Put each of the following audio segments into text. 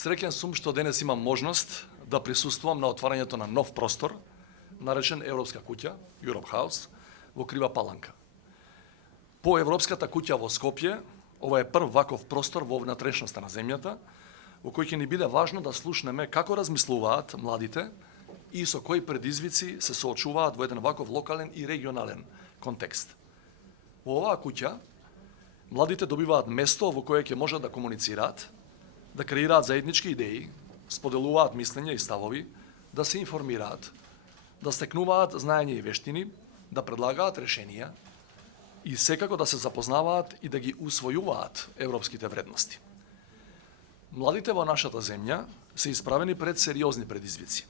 Среќен сум што денес имам можност да присуствувам на отварањето на нов простор, наречен Европска куќа, Europe House, во Крива Паланка. По Европската куќа во Скопје, ова е прв ваков простор во внатрешноста на земјата, во кој ќе ни биде важно да слушнеме како размислуваат младите и со кои предизвици се соочуваат во еден ваков локален и регионален контекст. Во оваа куќа, младите добиваат место во кое ќе можат да комуницираат, да креираат заеднички идеи, споделуваат мислења и ставови, да се информираат, да стекнуваат знаење и вештини, да предлагаат решенија и секако да се запознаваат и да ги усвојуваат европските вредности. Младите во нашата земја се исправени пред сериозни предизвици,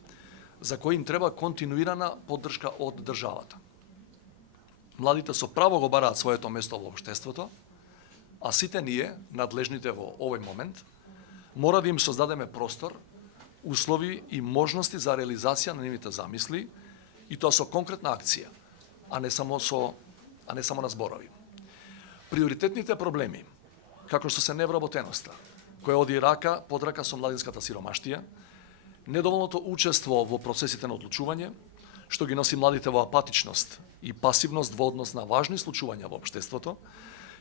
за кои им треба континуирана поддршка од државата. Младите со право го бараат своето место во општеството, а сите ние, надлежните во овој момент, мора да им создадеме простор, услови и можности за реализација на нивните замисли, и тоа со конкретна акција, а не само на зборови. Приоритетните проблеми, како што се невработеноста, која оди рака под рака со младинската сиромаштија, недоволното учество во процесите на одлучување, што ги носи младите во апатичност и пасивност во однос на важни случувања во општеството,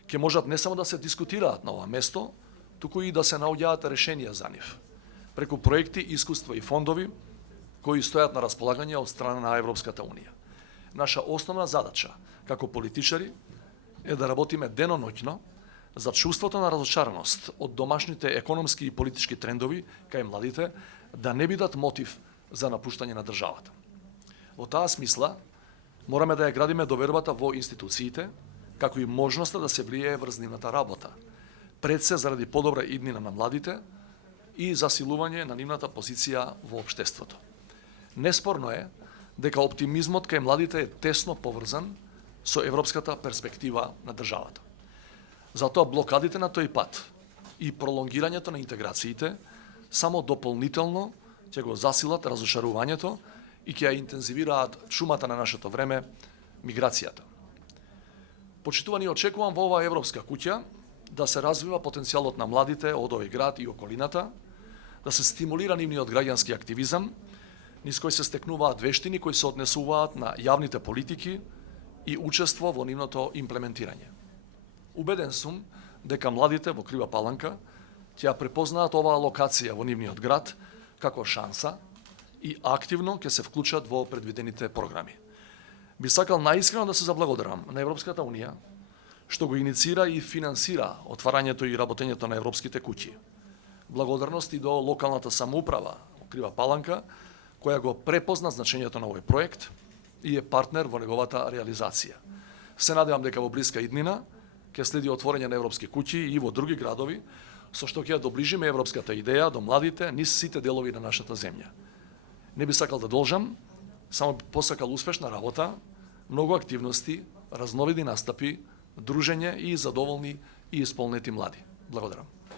ќе можат не само да се дискутираат на ова место, туку и да се наоѓаат решенија за нив, преку проекти, искуства и фондови кои стојат на располагање од страна на Европската Унија. Наша основна задача како политичари е да работиме деноноќно за чувството на разочараност од домашните економски и политички трендови кај младите да не бидат мотив за напуштање на државата. Во таа смисла, мораме да ја градиме довербата во институциите, како и можноста да се влијае врз нивната работа, пред се заради подобра иднина на младите и засилување на нивната позиција во општеството. Неспорно е дека оптимизмот кај младите е тесно поврзан со европската перспектива на државата. Затоа блокадите на тој пат и пролонгирањето на интеграциите само дополнително ќе го засилат разошарувањето и ќе ја интензивираат чумата на нашето време, миграцијата. Почитувани, очекувам во оваа Европска куќа да се развива потенцијалот на младите од овој град и околината, да се стимулира нивниот граѓански активизам, низ кој се стекнуваат вештини кои се однесуваат на јавните политики и учество во нивното имплементирање. Убеден сум дека младите во Крива Паланка ќе ја препознаат оваа локација во нивниот град како шанса и активно ќе се вклучат во предвидените програми. Би сакал наискрено да се заблагодарам на Европската Унија што го инициира и финансира отварањето и работењето на европските куќи. Благодарност и до локалната самоуправа Крива Паланка, која го препозна значењето на овој проект и е партнер во неговата реализација. Се надевам дека во блиска иднина ќе следи отворање на европски куќи и во други градови, со што ќе доближиме европската идеја до младите низ сите делови на нашата земја. Не би сакал да должам, само би посакал успешна работа, многу активности, разновидни настапи, дружење и задоволни и исполнети млади. Благодарам.